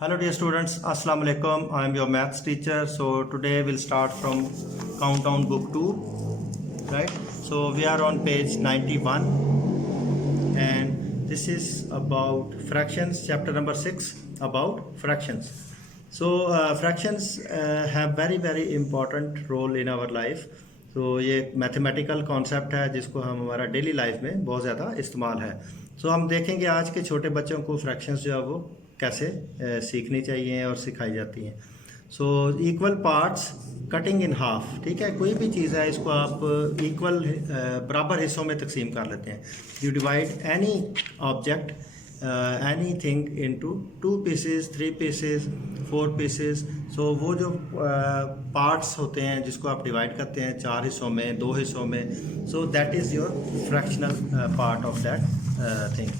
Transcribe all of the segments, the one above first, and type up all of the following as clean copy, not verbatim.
Hello dear students, Assalamu alaikum. I am your maths teacher. So today we'll start from Countdown Book 2, right? So we are on page 91 and this is about fractions, chapter number 6 about fractions. So fractions have very important role in our life. तो ये mathematical concept है जिसको हम हमारा daily life में बहुत ज़्यादा इस्तेमाल है. सो हम देखेंगे आज के छोटे बच्चों को फ्रैक्शंस जो है वो कैसे सीखनी चाहिए और सिखाई जाती हैं. So equal parts cutting in half. ठीक है, कोई भी चीज़ है इसको आप इक्वल बराबर हिस्सों में तकसीम कर लेते हैं. You divide any object anything into 2 pieces, 3 pieces, 4 pieces. So वो जो parts होते हैं जिसको आप डिवाइड करते हैं 4 हिस्सों में, 2 हिस्सों में, so that is your fractional part of that thing.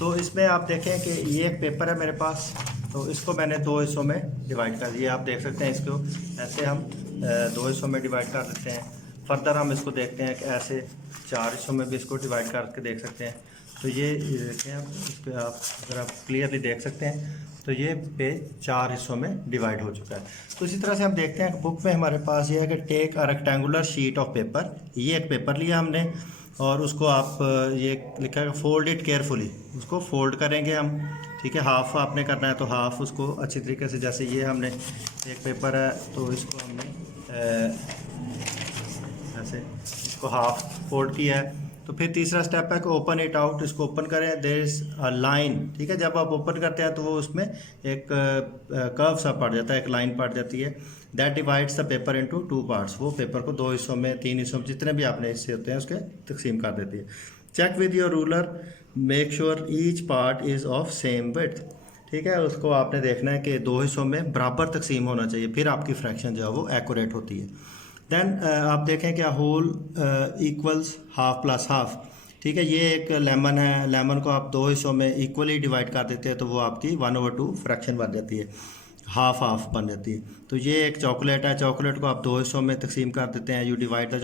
So इसमें आप देखें कि ये एक पेपर है मेरे पास, तो इसको मैंने 2 हिस्सों में डिवाइड कर दिया. आप देख सकते हैं इसको ऐसे हम 2 हिस्सों में डिवाइड कर देते हैं. फर्दर हम इसको देखते हैं कि ऐसे 4 हिस्सों में भी इसको डिवाइड करके देख सकते हैं. तो ये देखें आप, इस पर आप अगर आप क्लियरली देख सकते हैं तो ये पेज 4 हिस्सों में डिवाइड हो चुका है. तो इसी तरह से हम देखते हैं बुक में हमारे पास ये है कि take a rectangular sheet of paper. ये एक पेपर लिया हमने और उसको आप ये लिखा है फोल्ड इट केयरफुली. उसको फोल्ड करेंगे हम. ठीक है, हाफ आपने करना है तो हाफ उसको अच्छी तरीके से, जैसे ये हमने एक पेपर है तो इसको हमने ऐसे इसको हाफ फोल्ड किया है. तो फिर तीसरा स्टेप है कि ओपन इट आउट. इसको ओपन करें, देयर इज अ लाइन. ठीक है, जब आप ओपन करते हैं तो वो उसमें एक कर्व सा पड़ जाता है, एक लाइन पड़ जाती है. That divides the paper into 2 parts. वो पेपर को 2 हिस्सों में, 3 हिस्सों में, जितने भी आपने हिस्से होते हैं उसके तकसीम कर देती है. Check with your ruler, make sure each part is of same width. ठीक है, उसको आपने देखना है कि 2 हिस्सों में बराबर तकसीम होना चाहिए, फिर आपकी फ्रैक्शन जो है वो एक्यूरेट होती है. देन आप देखें क्या whole equals half plus half. ठीक है, ये एक लेमन है. लेमन को आप 2 हिस्सों में इक्वली डिवाइड कर देते हैं तो वो आपकी 1/2 फ्रैक्शन बन जाती है, हाफ हाफ बन जाती है. तो ये एक चॉकलेट है. चॉकलेट को आप 2 हिस्सों में तकसीम कर देते हैं. You divide the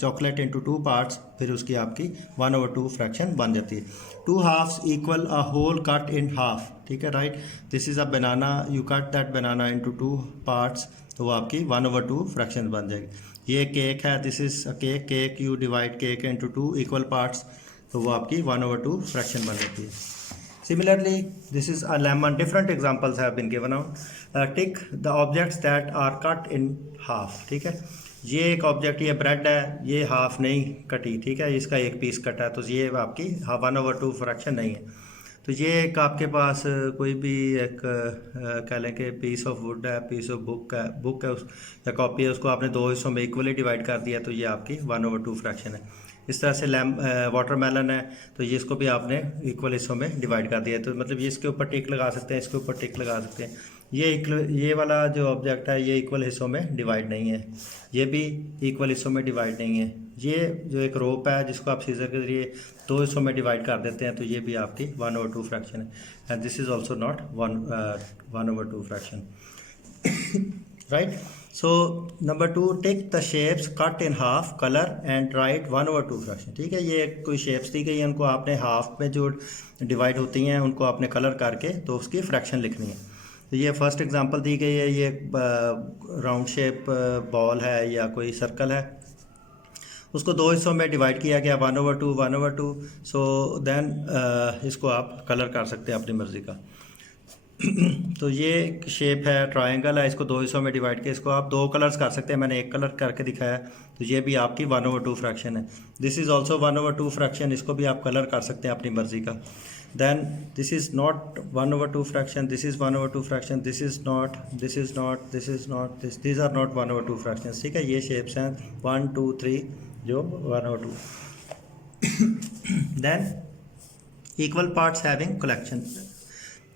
chocolate into 2 parts, फिर उसकी आपकी 1/2 फ्रैक्शन बन जाती है. 2 halves equal a whole cut in half. ठीक है, right. This is a banana. You cut that banana into 2 parts, तो वो आपकी 1/2 फ्रैक्शन बन जाएगी. ये केक है, this is a cake. Cake you divide cake into 2 equal parts, तो वो आपकी 1/2 फ्रैक्शन बन जाती है. Similarly, this is a lemon. Different examples have been given out. Tick the objects that are cut in half. ठीक है, ये एक ऑब्जेक्ट, ये ब्रेड है, ये हाफ नहीं कटी. ठीक है, इसका एक पीस कटा है तो ये आपकी 1/2 फ्रैक्शन नहीं है. तो ये एक आपके पास कोई भी एक कह लें कि पीस ऑफ वुड है, पीस ऑफ बुक है या कॉपी है, उसको आपने 2 हिस्सों में इक्वली डिवाइड कर दिया तो ये आपकी 1/2 फ्रैक्शन है. इस तरह से वाटरमेलन है तो ये इसको भी आपने इक्वल हिस्सों में डिवाइड कर दिया. तो मतलब ये इसके ऊपर टिक लगा सकते हैं, इसके ऊपर टिक लगा सकते हैं. ये वाला जो ऑब्जेक्ट है ये इक्वल हिस्सों में डिवाइड नहीं है, ये भी इक्वल हिस्सों में डिवाइड नहीं है. ये जो एक रोप है जिसको आप सीजर के जरिए 2 हिस्सों में डिवाइड कर देते हैं तो ये भी आपकी 1/2 फ्रैक्शन है. And this is also not 1/2 fraction. Right. So number 2, take the shapes cut in half, colour and write 1/2 fraction. ठीक है, ये कोई शेप्स दी गई है, उनको आपने हाफ में जो डिवाइड होती हैं उनको आपने कलर करके तो उसकी फ्रैक्शन लिखनी है. तो ये फर्स्ट एग्जांपल दी गई है. ये राउंड शेप बॉल है या कोई सर्कल है, उसको 2 हिस्सों में डिवाइड किया गया 1/2. सो देन इसको आप कलर कर सकते हैं अपनी मर्ज़ी का. तो ये शेप है, ट्रायंगल है, इसको 2 हिस्सों में डिवाइड किया, इसको आप 2 कलर्स कर सकते हैं. मैंने एक कलर करके दिखाया, तो ये भी आपकी 1/2 फ्रैक्शन है. दिस इज़ ऑल्सो 1/2 फ्रैक्शन, इसको भी आप कलर कर सकते हैं अपनी मर्ज़ी का. Then this is not 1/2 fraction, this is 1/2 fraction, this is not, this is not, this is not, this are not 1/2 fraction. ठीक है, ये शेप्स हैं 1 2 3 जो 1/2. Than equal parts having collection.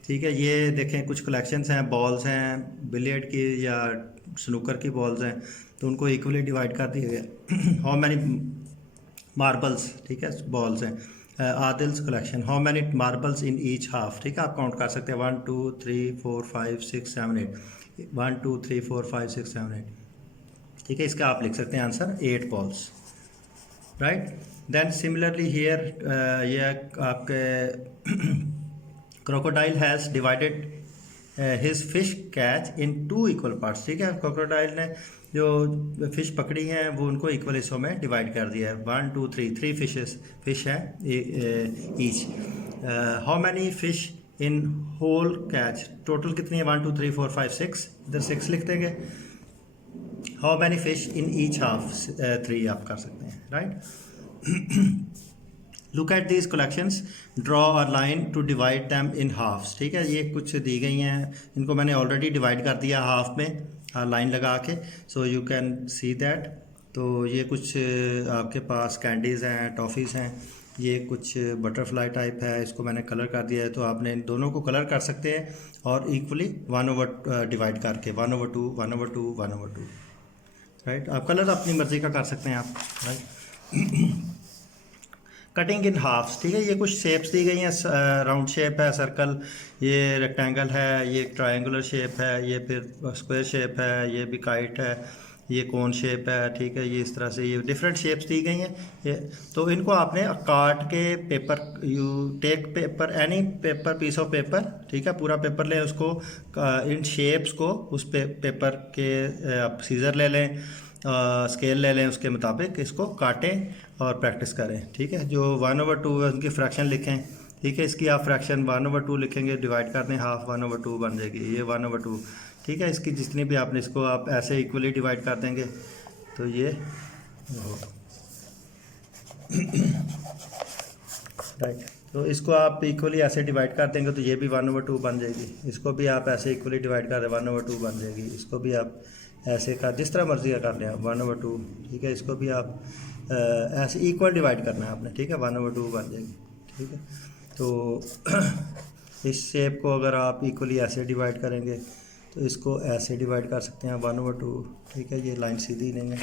ठीक है, ये देखें कुछ कलेक्शंस हैं, बॉल्स हैं, बिलियर्ड की या स्नूकर की बॉल्स हैं, तो उनको इक्वली डिवाइड कर दिया गया. How many marbles. ठीक है, बॉल्स हैं. Adil's collection, how many marbles in each half. ठीक है, आप काउंट कर सकते हैं 1 2 3 4 5 6 7 8. 1 2 3 4 5 6 7 8. ठीक है, इसका आप लिख सकते हैं answer 8 balls. Right. Then similarly here ये आपके crocodile has divided his fish catch in 2 equal parts. ठीक है, क्रोकोडाइल ने जो फिश पकड़ी हैं वो उनको इक्वल हिस्सों में डिवाइड कर दिया है। 1 2 3 3 फिश हैं each. How many fish in whole catch, total कितनी है? 1 2 3 4 5 6, इधर 6 लिख देंगे। How many fish in each half, 3 आप कर सकते हैं, right. Look at these collections, draw a line to divide them in halves. ठीक है, ये कुछ दी गई हैं, इनको मैंने ऑलरेडी डिवाइड कर दिया हाफ में लाइन लगा के, so you can see that. तो ये कुछ आपके पास कैंडीज़ हैं, टॉफ़ीज़ हैं, ये कुछ बटरफ्लाई टाइप है, इसको मैंने कलर कर दिया है। तो आपने इन दोनों को कलर कर सकते हैं और इक्वली 1/2 डिवाइड करके 1/2 1/2 1/2, राइट। आप कलर अपनी मर्ज़ी का कर सकते हैं आप, राइट। कटिंग इन हाफ्स, ठीक है, ये कुछ शेप्स दी गई हैं, राउंड शेप है, सर्कल, ये रेक्टेंगल है, ये ट्रायंगुलर शेप है, ये फिर स्क्वायर शेप है, ये भी काइट है, ये कोन शेप है। ठीक है, ये इस तरह से ये डिफरेंट शेप्स दी गई हैं। ये तो इनको आपने काट के paper, you take paper, any paper, piece of paper, ठीक है, पूरा पेपर लें, उसको इन शेप्स को उस पेपर के आप सीज़र ले लें, स्केल ले लें, उसके मुताबिक इसको काटें और प्रैक्टिस करें। ठीक है, जो 1/2 है उनकी फ्रैक्शन लिखें। ठीक है, इसकी आप फ्रैक्शन 1/2 लिखेंगे, डिवाइड कर दें, हाफ 1/2 बन जाएगी, ये 1/2। ठीक है, इसकी जितनी भी आपने इसको आप ऐसे इक्वली डिवाइड कर देंगे तो ये राइट। तो इसको आप इक्वली ऐसे डिवाइड कर देंगे तो ये भी 1/2 बन जाएगी। इसको भी आप ऐसे इक्वली डिवाइड कर दें, 1/2 बन जाएगी। इसको भी आप ऐसे का जिस तरह मर्जी का कर लें आप, 1/2। ठीक है, इसको भी आप ऐसे इक्वल डिवाइड करना है आपने। ठीक है, 1/2 बन जाएगी। ठीक है, तो इस शेप को अगर आप इक्वली ऐसे डिवाइड करेंगे तो इसको ऐसे डिवाइड कर सकते हैं 1/2। ठीक है, ये लाइन सीधी नहीं है,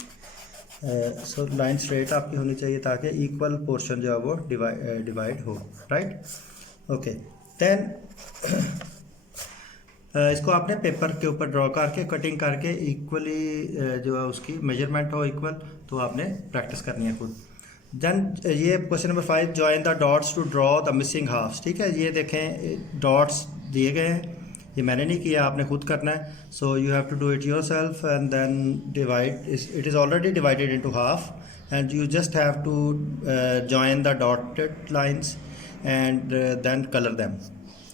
सो लाइन स्ट्रेट आपकी होनी चाहिए ताकि इक्वल पोर्शन जो है वो डिवाइड हो, राइट। ओके, देन इसको आपने पेपर के ऊपर ड्रॉ करके कटिंग करके इक्वली जो है उसकी मेजरमेंट हो इक्वल, तो आपने प्रैक्टिस करनी है खुद। देन ये question number 5, join the dots to draw the missing halves. ठीक है, ये देखें डॉट्स दिए गए हैं, ये मैंने नहीं किया, आपने खुद करना है। So you have to do it yourself and then divide, it is already divided into half and you just have to join the dotted lines and then colour them,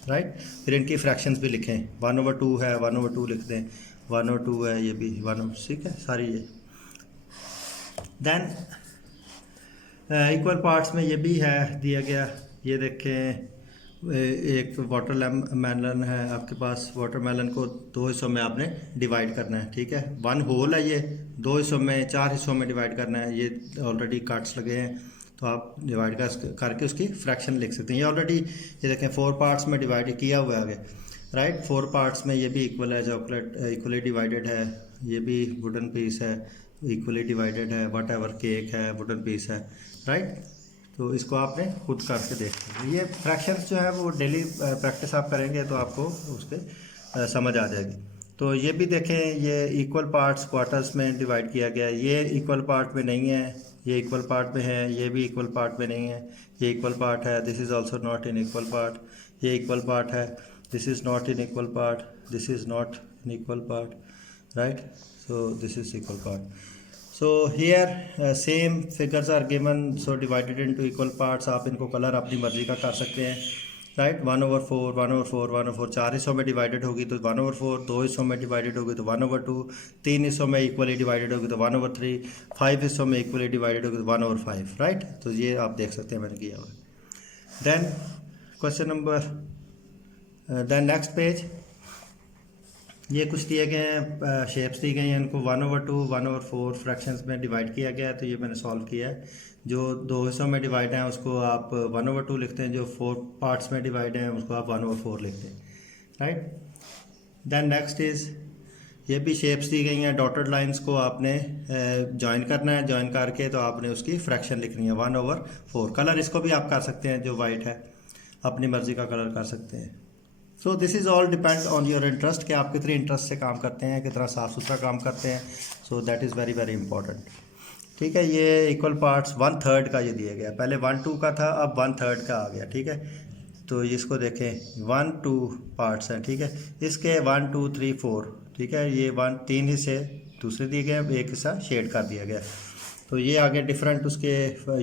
right. फिर इनकी फ्रैक्शंस भी लिखें, 1/2 है, 1/2 लिख दें, 1/2 है, ये भी 1, ठीक है, सारी ये। देन इक्वल पार्ट्स में ये भी है दिया गया, ये देखें, एक वाटरमेलन है आपके पास, वाटरमेलन को 2 हिस्सों में आपने डिवाइड करना है। ठीक है, 1 होल है, ये 2 हिस्सों में, 4 हिस्सों में डिवाइड करना है। ये ऑलरेडी कट्स लगे हैं तो आप डिवाइड करके उसकी फ्रैक्शन लिख सकते हैं। ये ऑलरेडी ये देखें 4 पार्ट्स में डिवाइड किया हुआ है आगे, राइट। 4 पार्ट्स में ये भी इक्वल है, चॉकलेट इक्वली डिवाइडेड है, ये भी वुडन पीस है, इक्वली डिवाइडेड है, वट एवर केक है, वुडन पीस है, राइट। तो इसको आपने खुद करके देखना है। ये फ्रैक्शंस जो है वो डेली प्रैक्टिस आप करेंगे तो आपको उस पर समझ आ जाएगी। तो ये भी देखें, ये इक्वल पार्ट्स क्वार्टर्स में डिवाइड किया गया है, ये इक्वल पार्ट में नहीं है, ये इक्वल पार्ट में है, ये भी इक्वल पार्ट में नहीं है, ये इक्वल पार्ट है, this is also not in equal part, ये इक्वल पार्ट है, this is not in equal part, this is not in equal part, right. So this is equal part. So here same figures are given, so divided into equal parts। आप इनको colour अपनी मर्जी का कर सकते हैं, right. 1/4 1/4 1/4, 4 हिस्सों में डिवाइडेड होगी तो 1/4, 2 हिस्सों में डिवाइडेड होगी तो 1/2, 3 हिस्सों में इक्वली डिवाइडेड होगी तो 1/3, 5 हिस्सों में इक्वली डिवाइडेड होगी तो 1/5, राइट। तो ये आप देख सकते हैं मैंने किया हुआ। Then question number, then next page, ये कुछ दिए गए हैं, शेप्स दी गई हैं, इनको 1/2 1/4 फ्रैक्शंस में डिवाइड किया गया है। तो ये मैंने सॉल्व किया है। जो 2 हिस्सों में डिवाइड हैं उसको आप 1/2 लिखते हैं, जो 4 पार्ट्स में डिवाइड हैं उसको आप 1/4 लिखते हैं, राइट। देन नेक्स्ट इज़, ये भी शेप्स दी गई हैं, डॉटेड लाइंस को आपने ज्वाइन करना है, ज्वाइन करके तो आपने उसकी फ्रैक्शन लिखनी है 1/4। कलर इसको भी आप कर सकते हैं, जो वाइट है अपनी मर्ज़ी का कलर कर सकते हैं। So this is all depend on your interest, कि आप कितने इंटरेस्ट से काम करते हैं, कितना साफ़ सुथरा काम करते हैं। So that is very very important. ठीक है, ये इक्वल पार्ट्स 1/3 का ये दिया गया, पहले 1/2 का था, अब 1/3 का आ गया। ठीक है, तो इसको देखें 1 2 पार्ट्स हैं, ठीक है। इसके 1 2 3 4, ठीक है, ये 3 हिस्से दूसरे दिए गए हैं, एक हिस्सा शेड कर दिया गया। तो ये आगे डिफरेंट उसके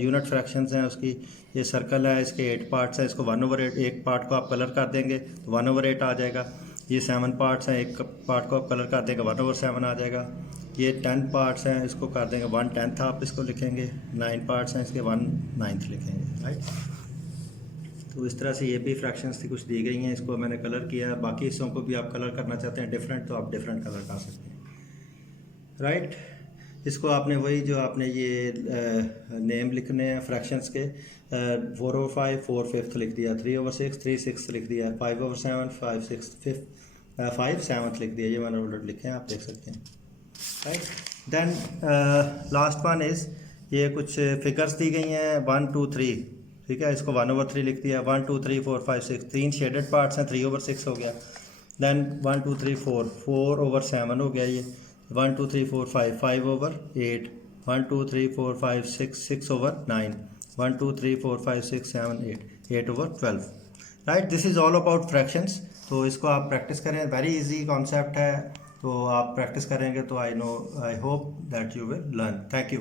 यूनिट फ्रैक्शंस हैं उसकी। ये सर्कल है, इसके 8 पार्ट्स हैं, इसको 1/8, एक पार्ट को आप कलर कर देंगे तो 1/8 आ जाएगा। ये 7 पार्ट्स हैं, एक पार्ट को आप कलर कर देंगे 1/7 आ जाएगा। ये 10 पार्ट्स हैं, इसको कर देंगे 1/10 आप इसको लिखेंगे। 9 पार्ट्स हैं, इसके 1/9 लिखेंगे, राइट। तो इस तरह से ये भी फ्रैक्शंस थी कुछ दी गई हैं, इसको मैंने कलर किया है। बाकी हिस्सों को भी आप कलर करना चाहते हैं डिफरेंट, तो आप डिफरेंट कलर कर सकते हैं, राइट। इसको आपने वही जो आपने ये नेम लिखने हैं फ्रैक्शंस के, 4/5 4/5 लिख दिया, 3/6 3/6 लिख दिया, 5/7 5/7 लिख दिया। ये मैंने ऑलरेडी लिखे हैं, आप देख सकते हैं, right. Then last one is, ये कुछ फिगर्स दी गई हैं 1 2 3, ठीक है, इसको 1/3 लिख दिया। 1 2 3 4 5 6, 3 शेडेड पार्ट्स हैं, 3/6 हो गया। देन 1 2 3 4 4/7 हो गया। ये 1 2 3 4 5 5/8, 1 2 3 4 5 6 6/9, 1 2 3 4 5 6 7 8 8/12, right. This is all about fractions. तो इसको आप प्रैक्टिस करें, वेरी इजी कॉन्सेप्ट है, तो आप प्रैक्टिस करेंगे तो I hope that you will learn. Thank you.